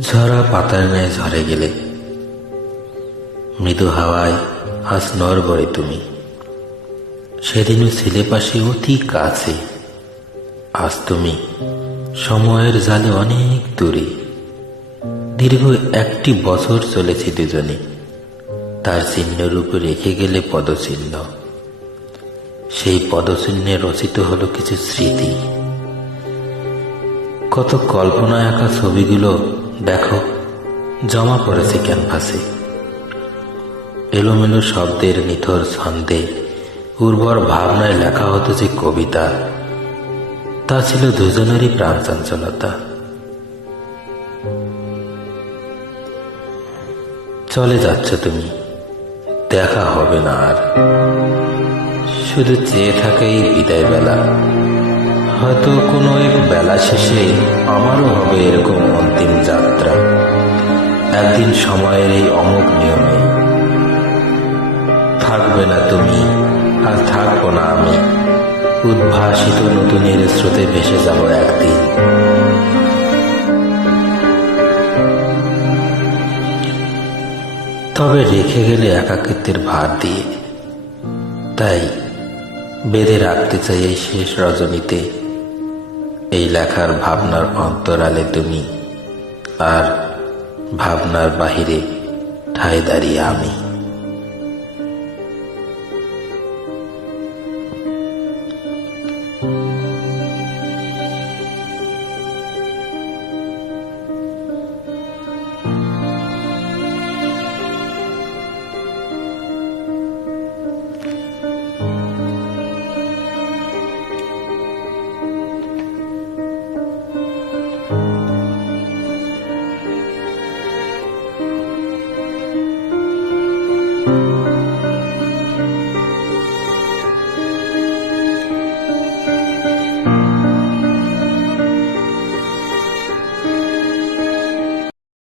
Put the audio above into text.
ঝরা পাতার ন্যায় ঝরে গেলে। মৃদু হাওয়ায় আজ নড়বড়ে তুমি। সেদিনও ছেলে পাশে অতি কাছে। আজ তুমি সময়ের জালে অনেক দূরে। দীর্ঘ একটি বছর চলেছে দুজনে। তার চিহ্নের উপর রেখে গেলে পদচিহ্ন। সেই পদচিহ্নে রচিত হলো কিছু স্মৃতি। কত কল্পনা আঁকা ছবিগুলো দেখো, জমা পড়েছে ক্যানভাসে। এলোমেলো শব্দের নিথর ছন্দে উর্বর ভাবনায় লেখা হতো যে কবিতা। তা ছিল দুজনেরই প্রাণ চঞ্চলতা চলে যাচ্ছ তুমি, দেখা হবে না আর। শুধু চেয়ে থাকে এই বিদায় বেলা হয়তো কোনো এক বেলা শেষে আমারও হবে এরকম অন্তিম যাত্রা। একদিন সময়ের এই অমুক নিয়মে। থাকবে না তুমি, আর থাকব না আমি। উদ্ভাসিত নতুনের স্রোতে ভেসে যাব একদিন। তবে রেখে গেলে একাকিত্বের ভার দিয়ে। তাই বেঁধে রাখতে চাই এই শেষ রজনীতে। এই লেখার ভাবনার অন্তরালে তুমি আর ভাবনার বাহিরে ঠায় দাঁড়িয়ে আমি।